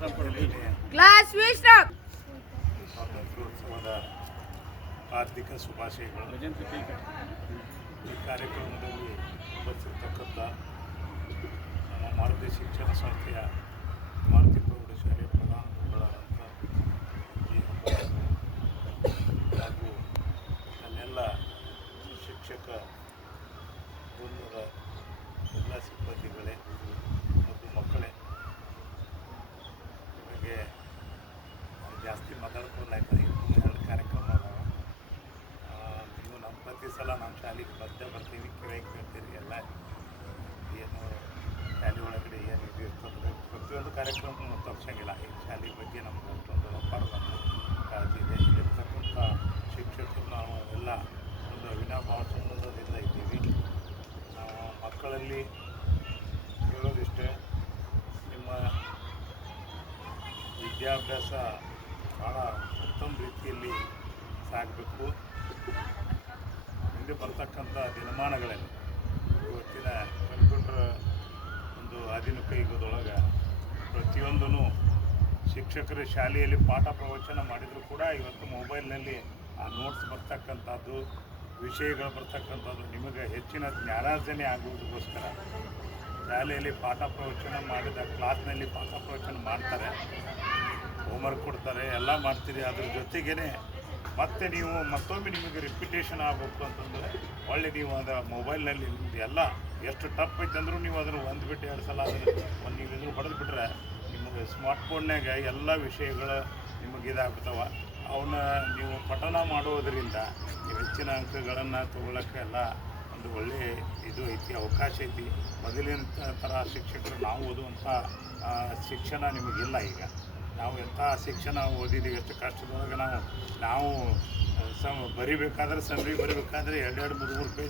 ನಿನ್ನೆ ಕ್ಲಾಸ್ ವಿಶ್ರಾಮ್ ಸ್ವಾತಂತ್ರ್ಯೋತ್ಸವದ ಆರ್ಥಿಕ ಶುಭಾಶಯಗಳು ಈ ಕಾರ್ಯಕ್ರಮದಲ್ಲಿ ಉಪಸ್ಥಿತಕ್ಕಂಥ ನಮ್ಮ ಮಾರುತಿ ಶಿಕ್ಷಣ ಸಂಸ್ಥೆಯ ಮಾರುತಿ ಪ್ರೌಢಶಾಲೆಯ ಪ್ರಧಾನಗಳಾದಂಥ ಈ ಹಬ್ಬ ಹಾಗೂ ನನ್ನೆಲ್ಲ ಶಿಕ್ಷಕ ವೃಂದದ ನಮ್ಮ ಶಾಲೆಗೆ ಬರ್ತಾ ಬರ್ತೀವಿ ಕಿವಿಯಾಗಿ ಕೇಳ್ತೀವಿ ಎಲ್ಲ ಏನು ಶಾಲೆ ಒಳಗಡೆ ಏನು ಇದು ಇರ್ತದೆ, ಪ್ರತಿಯೊಂದು ಕಾರ್ಯಕ್ರಮ ತಪ್ಸಂಗಿಲ್ಲ ಈ ಶಾಲೆ ಬಗ್ಗೆ ನಮ್ಗೆ ಅಷ್ಟೊಂದು ಅಪಾರದ ಕಾಳಜಿ ಇದೆ. ಇಲ್ಲಿರ್ತಕ್ಕಂಥ ಶಿಕ್ಷಕರು ನಾವು ಎಲ್ಲ ಒಂದು ಅವಿನಾಭಾವ ಸಂಬಂಧದಿಂದ ಇದ್ದೀವಿ. ನಾವು ಮಕ್ಕಳಲ್ಲಿ ಹೇಳೋದಿಷ್ಟೇ, ನಿಮ್ಮ ವಿದ್ಯಾಭ್ಯಾಸ ಭಾಳ ಉತ್ತಮ ರೀತಿಯಲ್ಲಿ ಸಾಗಬೇಕು. ಮುಂದೆ ಬರ್ತಕ್ಕಂಥ ದಿನಮಾನಗಳಲ್ಲಿ ಇವತ್ತಿನ ಕಂಪ್ಯೂಟರ್ ಒಂದು ಆಧುನಿಕ ಯುಗದೊಳಗೆ ಪ್ರತಿಯೊಂದೂ ಶಿಕ್ಷಕರು ಶಾಲೆಯಲ್ಲಿ ಪಾಠ ಪ್ರವಚನ ಮಾಡಿದರೂ ಕೂಡ ಇವತ್ತು ಮೊಬೈಲ್ನಲ್ಲಿ ಆ ನೋಟ್ಸ್ ಬರ್ತಕ್ಕಂಥದ್ದು, ವಿಷಯಗಳು ಬರ್ತಕ್ಕಂಥದ್ದು ನಿಮಗೆ ಹೆಚ್ಚಿನ ಜ್ಞಾನಾರ್ಜನೆ ಆಗುವುದಕ್ಕೋಸ್ಕರ ಶಾಲೆಯಲ್ಲಿ ಪಾಠ ಪ್ರವಚನ ಮಾಡಿದ ಕ್ಲಾಸ್ನಲ್ಲಿ ಪಾಠ ಪ್ರವಚನ ಮಾಡ್ತಾರೆ, ಹೋಮ್ವರ್ಕ್ ಕೊಡ್ತಾರೆ, ಎಲ್ಲ ಮಾಡ್ತೀರಿ. ಅದ್ರ ಜೊತೆಗೇ ಮತ್ತೆ ನೀವು ಮತ್ತೊಮ್ಮೆ ನಿಮಗೆ ರಿಪಿಟೇಷನ್ ಆಗಬೇಕು ಅಂತಂದರೆ ಒಳ್ಳೆ ನೀವು ಅದರ ಮೊಬೈಲ್ನಲ್ಲಿ ಎಲ್ಲ ಎಷ್ಟು ಟಫ್ ಐತೆ ಅಂದರೂ ನೀವು ಅದನ್ನು ಒಂದು ಬಿಟ್ಟು ಎರಡು ಸಲ ಅದನ್ನು ಒಂದು ನೀವು ಇದ್ರ ಹೊಡೆದು ನಿಮಗೆ ಸ್ಮಾರ್ಟ್ ಫೋನ್ನಾಗ ಎಲ್ಲ ವಿಷಯಗಳು ನಿಮಗೆ ಇದಾಗ್ಬಿಡ್ತಾವ ಅವನ್ನ ನೀವು ಪಠನ ಮಾಡೋದರಿಂದ ನೀವು ಹೆಚ್ಚಿನ ಅಂಕಗಳನ್ನು ತೊಗೊಳಕ್ಕೆ ಎಲ್ಲ ಒಂದು ಒಳ್ಳೆಯ ಇದು ಐತಿ, ಅವಕಾಶ ಐತಿ. ಮೊದಲಿನ ಥರ ಶಿಕ್ಷಕರು ನಾವು ಓದುವಂಥ ಶಿಕ್ಷಣ ನಿಮಗಿಲ್ಲ ಈಗ. ನಾವು ಎಂಥ ಶಿಕ್ಷಣ ಓದಿದ್ದೀವಿ, ಎಷ್ಟು ಕಷ್ಟದೊಳಗೆ ನಾವು ನಾವು ಸಮ, ಬರಿಬೇಕಾದ್ರೆ ಸಮರಿ ಬರಿಬೇಕಾದ್ರೆ ಎರಡೆರಡು ಮೂರು ಮೂರು ಪೇಜ್